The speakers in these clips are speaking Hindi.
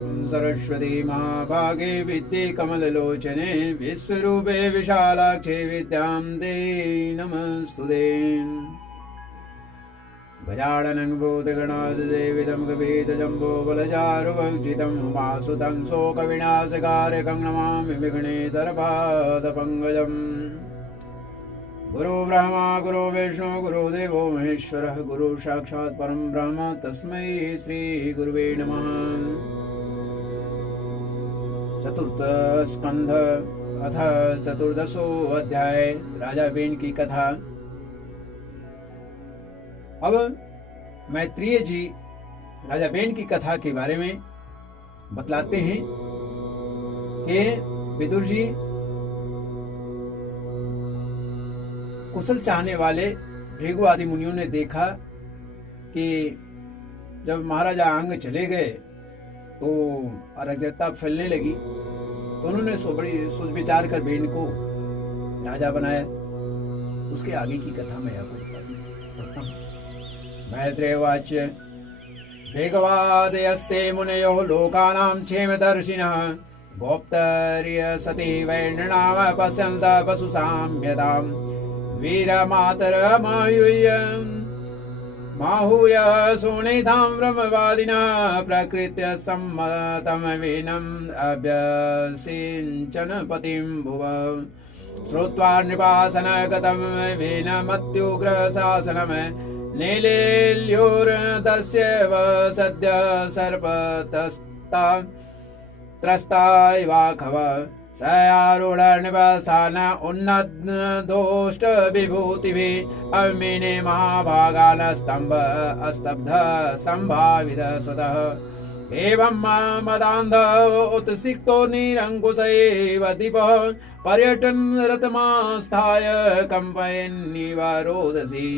सरस्वती महाभागे विद्ये कमललोचने विश्वरूपे विशालाक्षे विद्यां देहि नमस्तुते। गजाननं भूतगणाधिसेवितं कपितजम्बोफलचारुभक्षितं उमासुतं शोकविनाशकारकं नमामि विघ्नेश्वरपादपङ्कजम्। गुरु ब्रह्मा गुरु विष्णु गुरुदेवो महेश्वरः गुरु साक्षात् परं ब्रह्म तस्मै श्री गुरुवे नमः। चतुर्थ स्कंध अथ चतुर्दशो अध्याय राजा बेन की कथा। अब मैत्रेय जी राजा बेन की कथा के बारे में बतलाते हैं कि विदुर जी कुशल चाहने वाले भृगु आदि मुनियों ने देखा कि जब महाराजा अंग चले गए तो अराजकता फैलने लगी, तो उन्होंने बड़ी सोच विचार कर बेन को राजा बनाया। उसके आगे की कथा मैं आपको पढ़ता हूँ। मैत्रेयवाच भृगवादयस्ते मुनयो लोकानां क्षेमदर्शिनः गोप्तर्य सती वै नृणाम पश्यन्त पशुसाम्यताम् माहूय सुनिधां ब्रह्मवादिना प्रकृत्य सम्मतं वीनम् अभ्यसिञ्चन पतिं भुव श्रुत्वा नृपासन गतं वीनमत्युग्रशासनम् निलेल्योर्दस्यैव सद्य सर्पतस्ता त्रस्तायवाखव सयारूढ़ निवासान उन्नदोष्ट विभूतिभिः अमिने महाभागान स्तंभ अस्तब्ध संभावित स्वतः एवं मदान्ध उत्सिक्तो निरंकुशैव दीपः पर्यटन रतमास्थाय कंपयन्निव रोदसी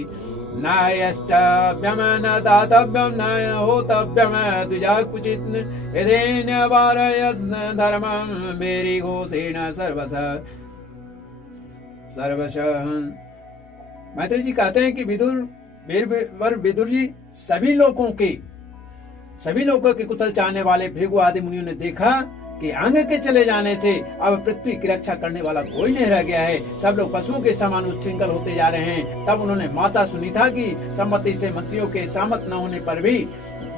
न यष्टव्यम न दातव्यम न होतव्यम द्विजा क्वचित् यदेन वारयद् धर्मं भेरिघोषेण सर्वशः। मैत्रेय जी कहते हैं कि विदुर जी सभी लोगों के कुशल चाहने वाले भृगु आदि मुनियों ने देखा कि अंग के चले जाने से अब पृथ्वी की रक्षा करने वाला कोई नहीं रह गया है। सब लोग पशुओं के समान उच्छृंखल होते जा रहे हैं। तब उन्होंने माता सुनीता की सम्मति से मंत्रियों के सहमत न होने पर भी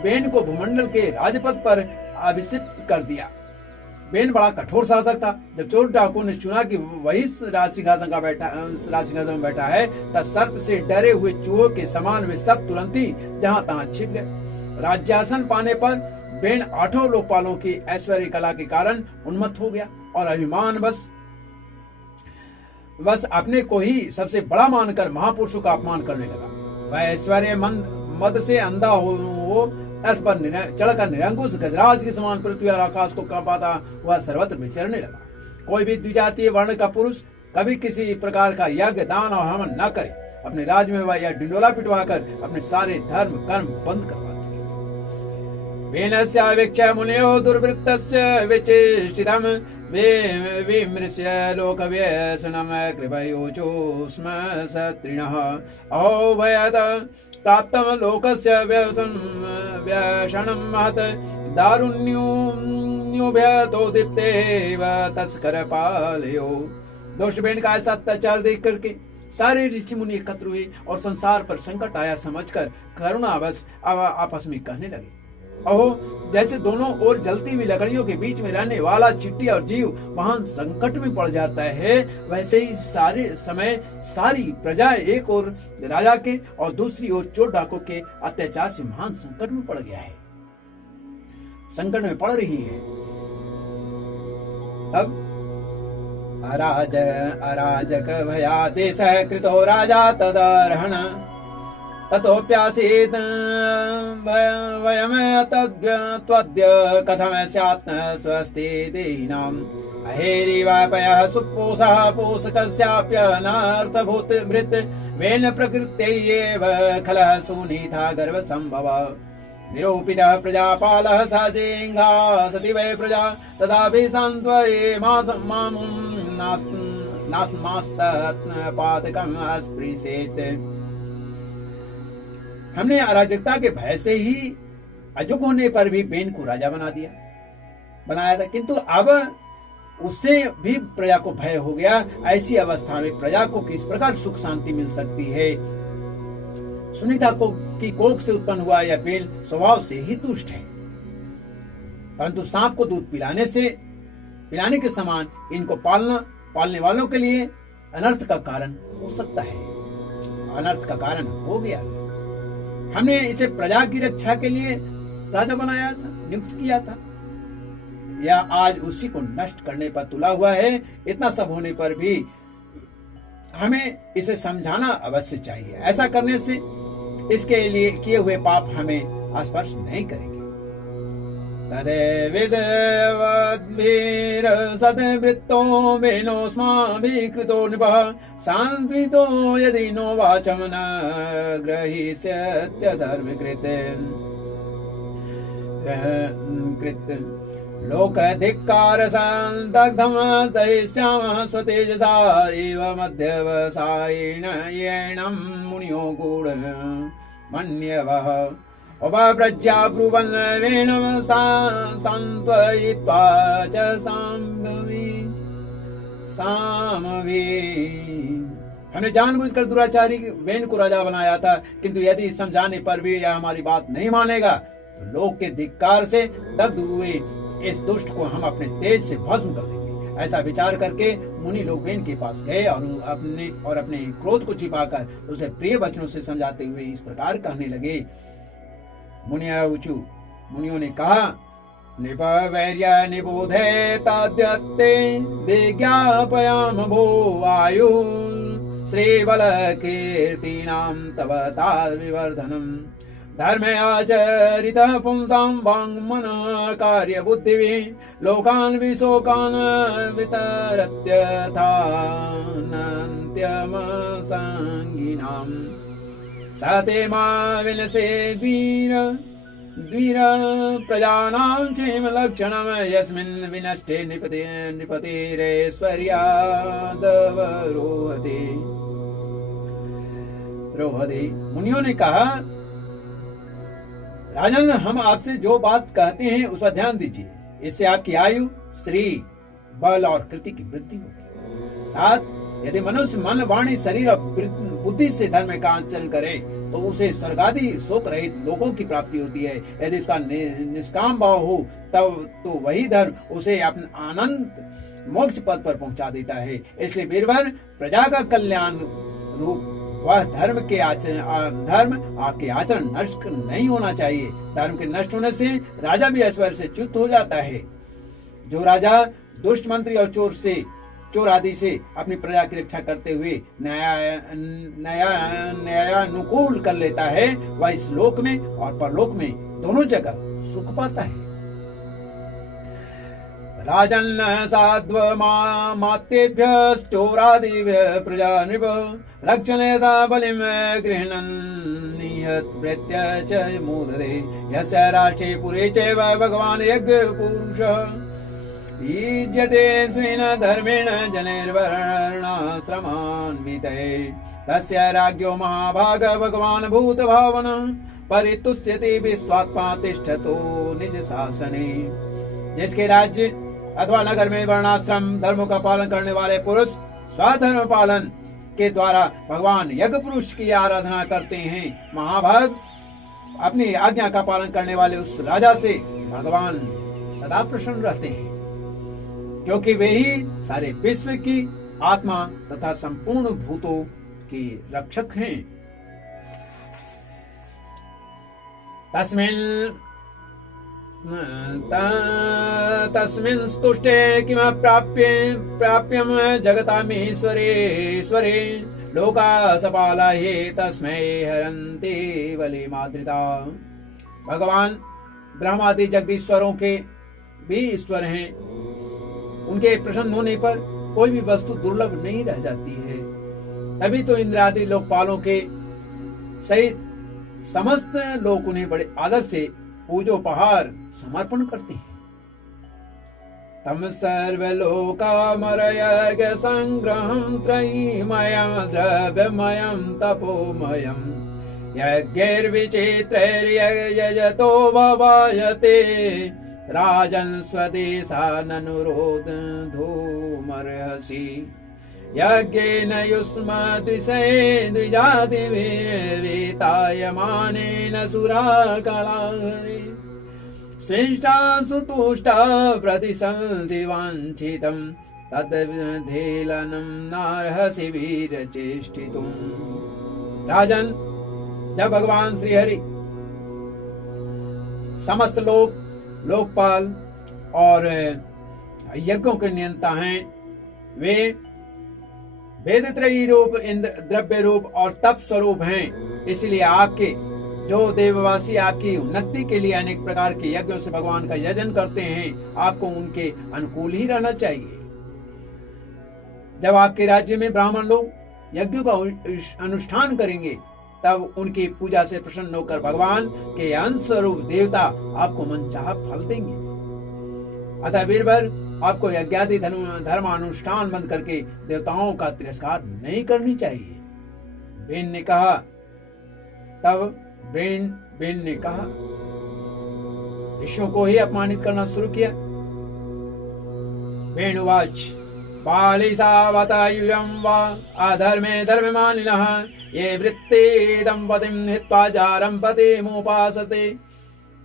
बेन को भूमंडल के राजपद पर अभिषिक्त कर दिया। बेन बड़ा कठोर शासक था। जब चोर डाकू ने सुना कि वही राजसिंहासन में बैठा है, तब सर्प से डरे हुए चूहों के समान वे सब तुरंत ही जहां तहां छिप गए। राज्यासन पाने पर बेन 8 लोकपालों की ऐश्वर्य कला के कारण उन्मत्त हो गया और अभिमान बस अपने को ही सबसे बड़ा मानकर महापुरुषों का अपमान करने लगा। वह ऐश्वर्य मद से अंधा हो तट पर चढ़कर निरंकुश गजराज के समान पृथ्वी और आकाश को कांपाता हुआ सर्वत्र विचरने लगा। कोई भी द्विजातीय वर्ण का पुरुष कभी किसी प्रकार का यज्ञ दान और हवन न करे। अपने राज में वह यह डिंडोला पिटवाकर अपने सारे धर्म कर्म बंद करवा वेनस्यावेक्ष्य मुनयो दुर्वृत्तस्य विचेष्टितं विमृश्य लोकव्यसनं कृपयोचोस्म सत्रिणः अहो वयत् प्राप्तं लोकस्य व्यसनं महत् दारुण्योभ्यतो दीप्तेव तस्करपालयो। दोष बेन का ऐसा अत्याचार देख करके सारे ऋषि मुनि एकत्र हुए और संसार पर संकट आया समझकर करुणावश आपस में कहने लगे, अहो जैसे दोनों ओर जलती हुई लकड़ियों के बीच में रहने वाला चिट्टी और जीव महान संकट में पड़ जाता है, वैसे ही सारी प्रजा एक ओर राजा के और दूसरी ओर चोर डाकों के अत्याचार से महान संकट में पड़ गया है, संकट में पड़ रही है। तब अराजक भयादेश कृतो राजा तदर्हण ततोप्यासीत् वयम् त्वद्य कथं स्यात् स्वस्तिदीनाम् अहेरिवापयः सुपोषः पोषकस्याप्यनर्थभूत मृत् वेन प्रकृत्यैव खलः सुनीता गर्भसम्भवः निरूपितः प्रजापालः सहजेऽङ्गा सति वै प्रजा तथापि सान्त्वये मामुं नास्मास्तत्पादकम् अस्पृशेत्। हमने अराजकता के भय से ही अजुक होने पर भी बेन को राजा बना दिया। बनाया था, किंतु अब उससे भी प्रजा को भय हो गया। ऐसी अवस्था में प्रजा को किस प्रकार सुख शांति मिल सकती है। सुनीता को की कोख से उत्पन्न हुआ यह बेल स्वभाव से ही दुष्ट है, परंतु सांप को दूध पिलाने के समान इनको पालने वालों के लिए अनर्थ का कारण हो सकता है। अनर्थ का कारण हो गया। हमने इसे प्रजा की रक्षा के लिए राजा बनाया था, नियुक्त किया था, या आज उसी को नष्ट करने पर तुला हुआ है। इतना सब होने पर भी हमें इसे समझाना अवश्य चाहिए। ऐसा करने से इसके लिए किए हुए पाप हमें स्पर्श नहीं करेंगे। तदेविद्वद्भिर सद्वृत्तो वेनोऽस्माभिः कृतो नृपः सान्त्वितो यदि नो वाचं न ग्रहीष्यत्यधर्मकृत् लोकधिक्कारसन्दग्धं दहिष्यामः स्वतेजसा इव मध्यवसायेन येनं मुनियो गूढमन्यवः उपव्रज्या ब्रुवन् वेणं सान्त्वयित्वा च सामवी। हमने जानबूझकर दुराचारी वेन को राजा बनाया था, किंतु यदि समझाने पर भी यह हमारी बात नहीं मानेगा तो लोक के धिक्कार से दग्ध हुए इस दुष्ट को हम अपने तेज से भस्म कर देंगे। ऐसा विचार करके मुनि लोग वेन के पास गए और अपने क्रोध को छिपाकर उसे प्रिय वचनों से समझाते हुए इस प्रकार कहने लगे। मुनियों ने कहा, निपवैर्य निबोधे ताद्यत्ते विज्ञापयाम भो वायु श्रीबल कीर्तिनां तव ताद्विवर्धनम् धर्मे आचरित पुंसां वाङ्मन कार्य बुद्धिभिः लोकान् विशोकान् वितरत्यथानन्त्यमसङ्गिनाम् स ते मा विनसे द्वीर प्रजानां क्षेम लक्षणम् यस्मिन् विनष्टे नृपतिरेश्वर्यादवरोहते। मुनियों ने कहा, राजन, हम आपसे जो बात कहते हैं उस पर ध्यान दीजिए। इससे आपकी आयु, श्री, बल और कृति की वृद्धि होगी। यदि मनुष्य मन, वाणी, शरीर और बुद्धि से धर्म का आचरण करे तो उसे स्वर्गादि शोक रहित लोकों की प्राप्ति होती है। यदि उसका निष्काम भाव हो तब तो वही धर्म उसे अपने अनंत मोक्ष पद पर पहुंचा देता है। इसलिए वीरवर, प्रजा का कल्याण रूप वह धर्म आपके आचरण नष्ट नहीं होना चाहिए। धर्म के नष्ट होने से राजा भी ऐश्वर्य से च्युत हो जाता है। जो राजा दुष्ट मंत्री और चोर आदि से अपनी प्रजा की रक्षा करते हुए न्यायानुकूल कर लेता है, वह इस लोक में और परलोक में दोनों जगह सुख पाता है। राजन् साध्वमातेभ्यश्चोरादिभ्यः प्रजा नृप रक्षणेता बलिं गृह्णन् निहत् प्रेत्य च मोदते यस्य राष्ट्रे पुरे चैव भगवान् यज्ञपुरुषः युज्यते स्वेन धर्मेण जनैर्वर्णाश्रमान्वितैः तस्य राज्ञो महाभाग भगवान् भूतभावनः परितुष्यति विश्वात्मा तिष्ठतो निज शासने। जिसके राज्य अथवा नगर में वर्णाश्रम धर्मों का पालन करने वाले पुरुष स्वधर्म पालन के द्वारा भगवान यज्ञ पुरुष की आराधना करते हैं, महाभाग अपनी आज्ञा का पालन करने वाले उस राजा से भगवान सदा प्रसन्न रहते हैं, क्योंकि वे ही सारे विश्व की आत्मा तथा संपूर्ण भूतों के रक्षक हैं। तस्मिन् स्तुष्टे किम प्राप्यम जगतामीश्वरे लोका सपाला हे तस्मै हरन्ति बलिमाद्रिता। भगवान ब्रह्मादि जगदीश्वरों के भी ईश्वर हैं। उनके प्रसन्न होने पर कोई भी वस्तु दुर्लभ नहीं रह जाती है। तभी तो इंद्रादि लोकपालों के सहित समस्त लोग उन्हें बड़े आदर से पूजोपहार समर्पण करते हैं। तम सर्वलोकामरयज्ञ संग्रहं त्रयीमयं द्रव्यमयं तपोमयं यज्ञैर्विचित्रैर्यजतो भवायते राजन स्वदेशाननुरोध धूमर्हसि यज्ञेन युष्मद्विषे द्विजातिर्वेतायमानेन सुराकलाहरे स्वेष्टा सुतुष्टा प्रतिसन्ति वाञ्छितं तद्विधेलनं नार्हसि वीरचेष्टितुम्। राजन, जब भगवान श्री हरि समस्त लोकपाल और यज्ञों के नियंता हैं, वे वेदत्रयी रूप, इंद्र द्रव्य रूप और तप स्वरूप हैं। इसलिए आपके जो देववासी आपकी उन्नति के लिए अनेक प्रकार के यज्ञों से भगवान का यजन करते हैं, आपको उनके अनुकूल ही रहना चाहिए। जब आपके राज्य में ब्राह्मण लोग यज्ञों का अनुष्ठान करेंगे, तब उनकी पूजा से प्रसन्न होकर भगवान के अंश स्वरूप देवता आपको मनचाहा फल देंगे। अतः वीरवर, आपको यज्ञादि धर्मानुष्ठान बंद करके देवताओं का तिरस्कार नहीं करनी चाहिए। बेन ने कहा, तब बेन ने कहा, ऋषियों को ही अपमानित करना शुरू किया। बेनुवाच पालिसावतायुयं वा अधर्मे धर्ममानिनः ये वृत्ते दंपतिं हित्वा जारं पतिमुपासते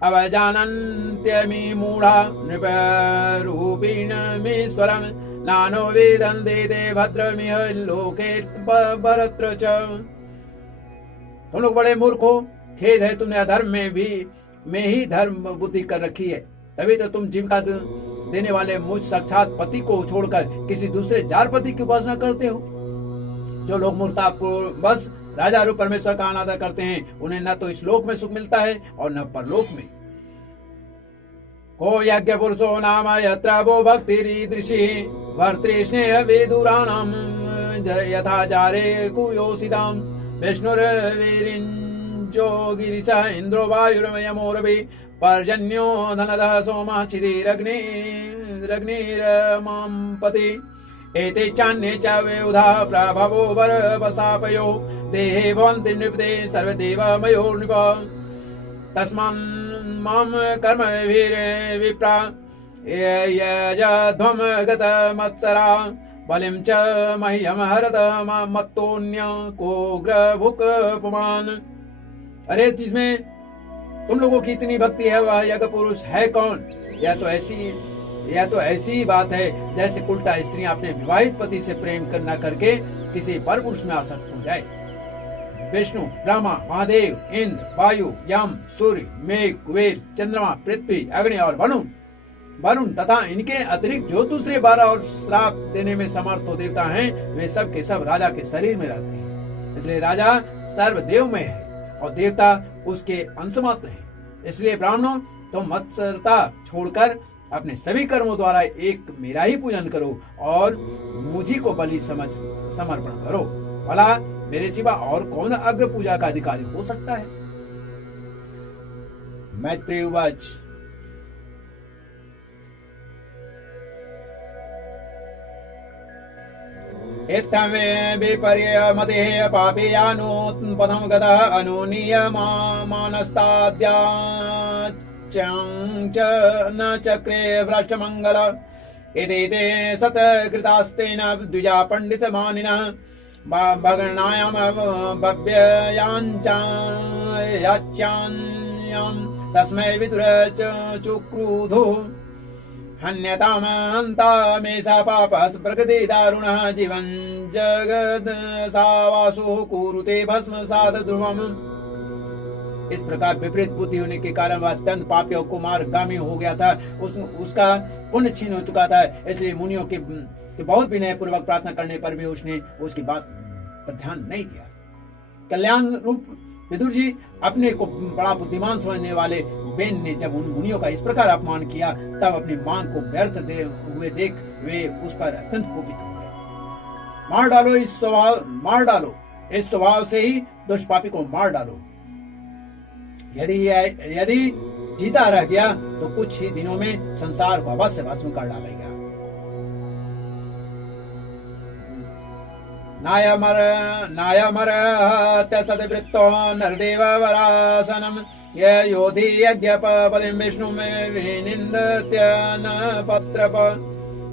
अवजानन्त्यमि मूढ़ा नृपरूपिणमीश्वरं नानो वेदन्ते ते भद्रमिह लोके परत्र च। तुम लोग बड़े मूर्ख हो, खेद है, तुमने अधर्म में ही धर्म बुद्धि कर रखी है। तभी तो तुम जीविका देने वाले मुझ साक्षात पति को छोड़कर किसी दूसरे जार पति की उपासना करते हो। जो लोग मूर्खता को बस राजा रूप परमेश्वर का अनादर करते हैं, उन्हें न तो इस लोक में सुख मिलता है और न परलोक में। को यज्ञ पुरुषो नाम यत्र वो भक्तिरीदृशी भर्तृष्णेह विदुराणाम यथा जारे कुयोसिदाम विष्णुर्वीरिंजो गिरिश इंद्रो वायुर्यमोरवि पर्जन्यो धनदः सोमः चिदिरग्निरमापति एते चान्ये च वेउधा प्रभवो वरवसापयो देहे भवन्ति नृपते सर्वदेवमयो नृप तस्मान् कर्म विप्रा यजध्वं गतमत्सरा बलिं च मह्यम हरत मत्तोन्य कोग्रभुक् पुमान्। अरे जिसमें तुम लोगों की इतनी भक्ति है, वह यज्ञ पुरुष है कौन? यह तो ऐसी बात है जैसे उल्टा स्त्री अपने विवाहित पति से प्रेम करना करके किसी पर पुरुष में आसक्त हो जाए। विष्णु, ब्रह्मा, महादेव, इंद्र, वायु, यम, सूर्य, मेघ, कुबेर, चंद्रमा, पृथ्वी, अग्नि और वरुण तथा इनके अतिरिक्त जो दूसरे 12 और श्राप देने में समर्थ हो देवता हैं, वे सब के सब राजा के शरीर में रहते हैं। इसलिए राजा सर्वदेव में है और देवता उसके अंश मात्र हैं। इसलिए ब्राह्मणों, तुम मत्सरता छोड़कर अपने सभी कर्मों द्वारा एक मेरा ही पूजन करो और मुझी को बलि समर्पण करो। भला मेरे सिवा और कौन अग्र पूजा का अधिकारी हो सकता है? मैत्रेय उवाच एतमे विपर्यमते पापीयानुत्पदं गतः अनुनीयमानस्ताद्याच्च न चक्रे भ्रष्टमङ्गल इति ते सत्कृतास्तेन द्विजा पण्डितमानिनः भगणायां भव्ययाञ्चायाच्यां तस्मै विदुरचुक्रुधो हन्यतामन्तामेषा पापस् प्रकृति दारुणः जीवन जगद सावासु कुरुते भस्मसात् ध्रुवम्। इस प्रकार विपरीत बुद्धि होने के कारण वह अत्यंत पापी और कुमारगामी हो गया था। उसका पुण्य छीन हो चुका था। इसलिए मुनियों के बहुत विनय पूर्वक प्रार्थना करने पर भी उसने उसकी बात पर ध्यान नहीं दिया। कल्याण रूप विदुर जी अपने को बड़ा बुद्धिमान समझने वाले बेन ने जब उन मुनियों का इस प्रकार अपमान किया, तब अपनी मांग को व्यर्थ हुए देख वे उस पर अत्यंत कुपित हो गए। मार डालो, इस स्वभाव से ही दुष्पापी को मार डालो। यदि जीता रह गया तो कुछ ही दिनों में संसार को अवश्य भस्म कर डालेगा। नायमर सदवृत्तो नरदेव वरासनम ये योधि यज्ञपदिं विष्णु विनिंदत्य न पत्रप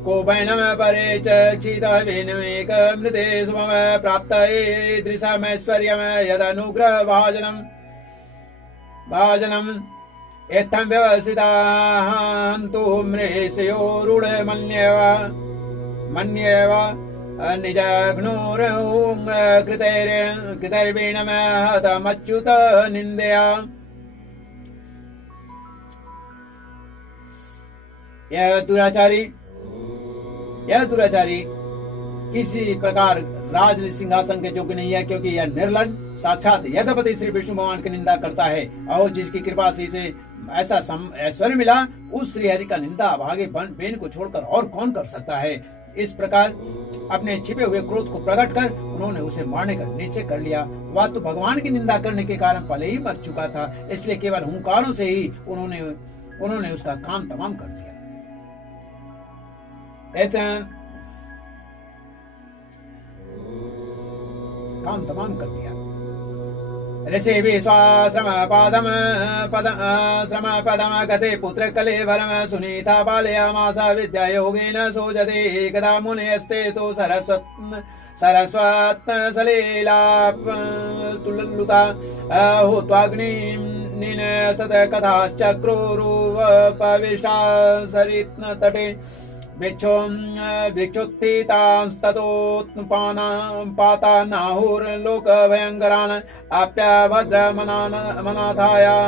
को वैनम परे चक्षिता वेनमेक मृते सुमम प्राप्त ईदृशमैश्वर्यम यदनुग्रह भाजनम एत्थं व्यवसितान्तु मृषयोरुण मन्येव निजघ्नुर्हुं कृतैर्वीणम हतमच्युत निंदया यह दुराचारी किसी प्रकार राज सिंहासन के योग्य नहीं है, क्योंकि यह निर्लज साक्षात यज्ञपति श्री विष्णु भगवान की निंदा करता है और जिसकी कृपा से इसे ऐसा ऐश्वर्य मिला, उस श्री हरि का निंदा भागे बेन को छोड़कर और कौन कर सकता है। इस प्रकार अपने छिपे हुए क्रोध को प्रकट कर उन्होंने उसे मारने का निश्चय कर लिया। वह तो भगवान की निंदा करने के कारण पहले ही मर चुका था, इसलिए केवल हुंकारों से ही उन्होंने उसका काम तमाम कर दिया। काम तमाम कर दिया। ऋषि विश्वाश्रम पदम गते पुत्र कलेवरम सुनीता बालयामासा विद्या योगेन सोजते एकदा मुनेस्ते तो सरस्वत सलीलाप्लुता हुत्वाग्निं सत कथाश्चक्रुरुपविष्टा सरित्न तटे भिक्षुत्थितांस्ततोत्पाता नाहुर्लोकभयङ्करान् आप्याभद्रमनाथाया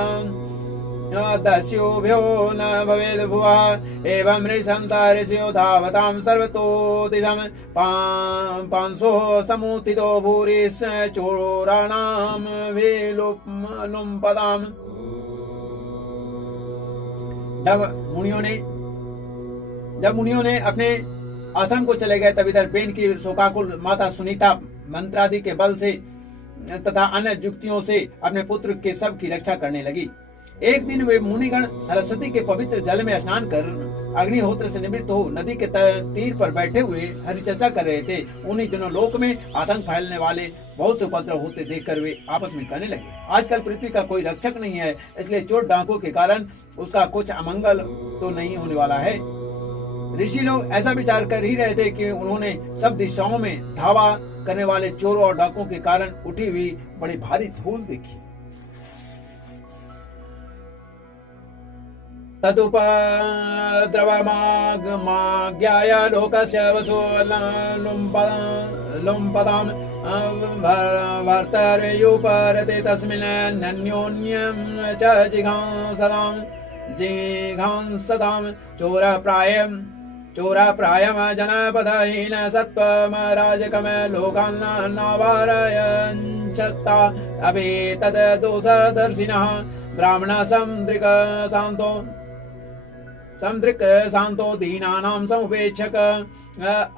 दस्युभ्यो न भवेद् भुवः एवं ऋषन्त ऋषयो धावतां सर्वतोदिशं पांसो समुत्थितो भूरिश्चोराणां विलुम्पताम्। जब मुनियों ने अपने आश्रम को चले गए, तब इधर बेन की शोकाकुल माता सुनीता मंत्रादि के बल से तथा अन्य युक्तियों से अपने पुत्र के सब की रक्षा करने लगी। एक दिन वे मुनिगण सरस्वती के पवित्र जल में स्नान कर अग्निहोत्र से निवृत्त हो नदी के तीर पर बैठे हुए हरिचर्चा कर रहे थे। उन्हीं दिनों लोक में आतंक फैलने वाले बहुत से उपद्रव होते देखकर वे आपस में कहने लगे, आजकल पृथ्वी का कोई रक्षक नहीं है, इसलिए चोर डाकुओं के कारण उसका कुछ अमंगल तो नहीं होने वाला है। ऋषि लोग ऐसा विचार कर ही रहे थे कि उन्होंने सब दिशाओं में धावा करने वाले चोरों और डाकुओं के कारण उठी हुई बड़ी भारी धूल देखी। तदुपद्रवमाज्ञाय लोकस्य वसो लुम्पदां वर्तर्युपरते तस्मिन् नन्योन्यं च जिघांसदां चोरप्रायं जनपदहीन सत्त्वमराजकं लोकान्नावारयञ्चता अपि तद्दोषदर्शिनः ब्राह्मणः सन्दृक् शान्तो दीनानां समुपेक्षक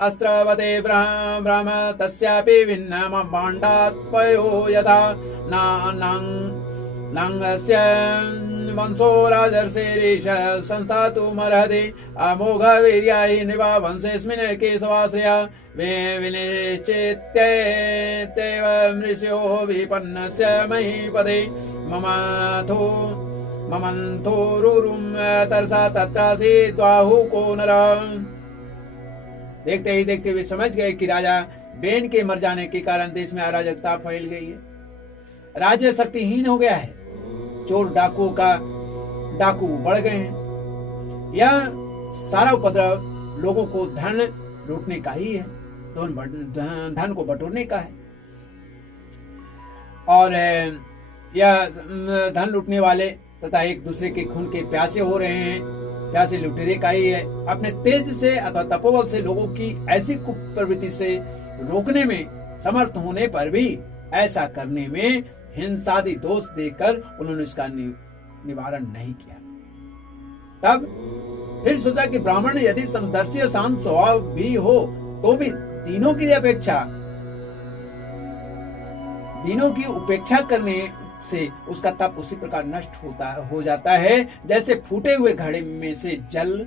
अस्त्रवते ब्रह्म तस्यापि भिन्नमाण्डात्पयो यथा नाङ्गस्य वंशो राजर्षिरीश संस्थातुमर्हति अमोघवीर्यायि नृपवंशेऽस्मिन् केशवाश्रया विनिश्चित्येव मृषयो विपन्नस्य महीपदे ममन्थोरुरुं तरसा तत्रासि द्वाहुको नरः। देखते ही देखते वे समझ गए कि राजा बेन के मर जाने के कारण देश में अराजकता फैल गई है, राज्य शक्तिहीन हो गया है, चोर डाकू बढ़ गए हैं। यह सारा उपद्रव लोगों को धन लूटने का ही है, धन को बटोरने का है, और यह धन लूटने वाले तथा एक दूसरे के खून के प्यासे हो रहे हैं, प्यासे लुटेरे का ही है। अपने तेज से अथवा तपोबल से लोगों की ऐसी कुप्रवृत्ति से रोकने में समर्थ होने पर भी ऐसा करने में हिंसादि दोष देकर उन्होंने इसका निवारण नहीं किया। तब फिर सोचा कि ब्राह्मण यदि समदर्शी और शांत स्वभाव भी हो तो भी दीनों की उपेक्षा करने से उसका तप उसी प्रकार नष्ट हो जाता है जैसे फूटे हुए घड़े में से जल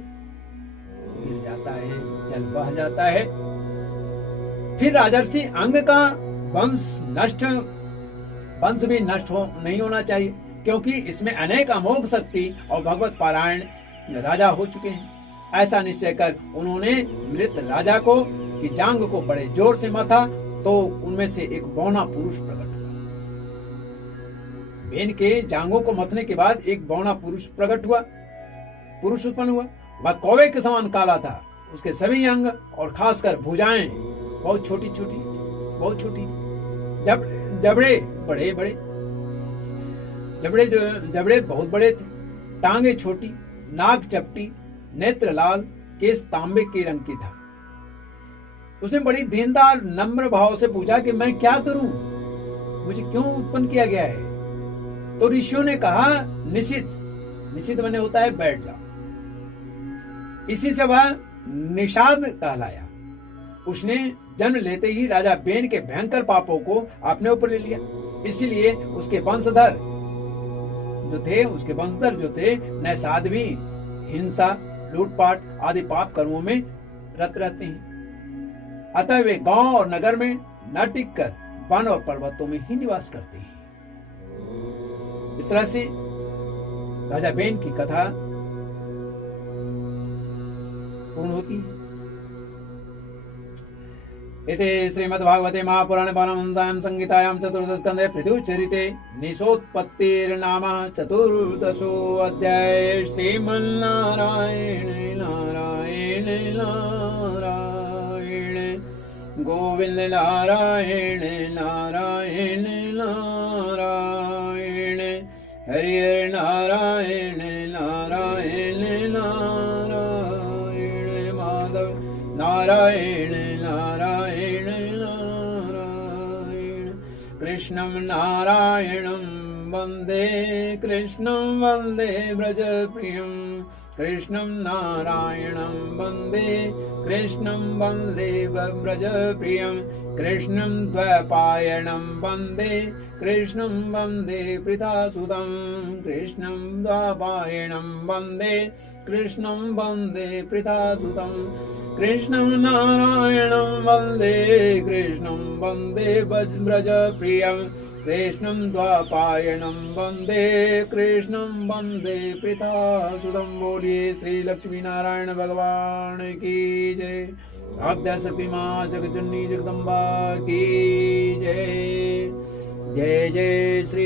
गिर जाता है, जल बह जाता है। फिर राजर्षि अंग का वंश भी नष्ट नहीं होना चाहिए, क्योंकि इसमें अनेक अमोघ शक्ति और भगवत पारायण राजा हो चुके हैं। ऐसा निश्चय कर उन्होंने मृत राजा को की जांग को बड़े जोर से मथा, तो उनमें से एक बौना पुरुष प्रकट हुआ। बेन के जांगों को मथने के बाद एक बौना पुरुष उत्पन्न हुआ। वह कौवे के समान काला था। उसके सभी अंग और खासकर भुजाएं बहुत छोटी जबड़े बहुत बड़े थे, टांगे छोटी, नाक चपटी, नेत्र लाल, केस तांबे के रंग की था। उसने बड़ी दीनदार नम्र भाव से पूछा कि मैं क्या करूं, मुझे क्यों उत्पन्न किया गया है? तो ऋषियों ने कहा, निषिद्ध माने होता है बैठ जाओ। इसी से वह निषाद कहलाया। उसने जन्म लेते ही राजा बेन के भयंकर पापों को अपने ऊपर ले लिया। इसीलिए उसके वंशधर जो थे न साध्वी, हिंसा, लूटपाट आदि पाप कर्मों में रत रहते हैं। अतः वे गांव और नगर में न टिककर वन और पर्वतों में ही निवास करते हैं। इस तरह से राजा बेन की कथा पूर्ण होती है। इति श्रीमद्भागवते महापुराणे पारमहंस्यां संहितायां चतुर्दशस्कन्धे पृथुचरिते निशोत्पत्तिर्नाम चतुर्दशो अध्याय। श्रीमन्नारायण नारायण नारायण गोविंद नारायण नारायण नारायण हरि नारायण नारायण नारायण माधव नारायण नारायण नारायण कृष्णं नारायणं वन्दे व्रजप्रियं कृष्णं नारायणं वन्दे व्रजप्रियं कृष्णं द्वैपायनं वन्दे कृष्णं वन्दे पृथासुतं कृष्णं द्वैपायनं वन्दे कृष्णं वन्दे पृथासुतं कृष्णं नारायणं वन्दे कृष्णं वन्दे व्रजप्रियं कृष्णं द्वैपायनं वन्दे कृष्णं वन्दे पृथासुतं। बोलिए श्री लक्ष्मी नारायण भगवान की जय। आद्याशक्ति माँ जगजननी जगदम्बा की जय। जय जय श्री